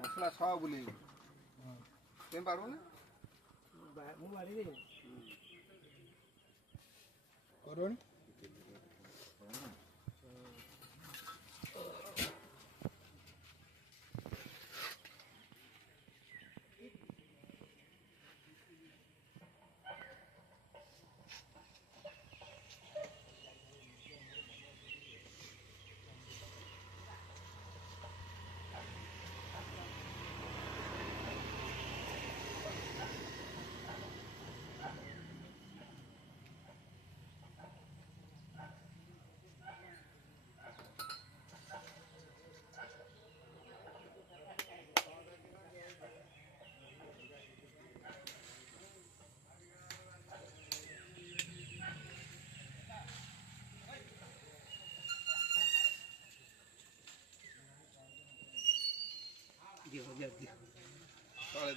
ମସଲା ସହ ବୁଲେଇବୁ କେମିତି ପାରୁବୁ ନା ମୁଁ ବାଡ଼ିରେ କରୁଣି ଦିଅ ତଳେ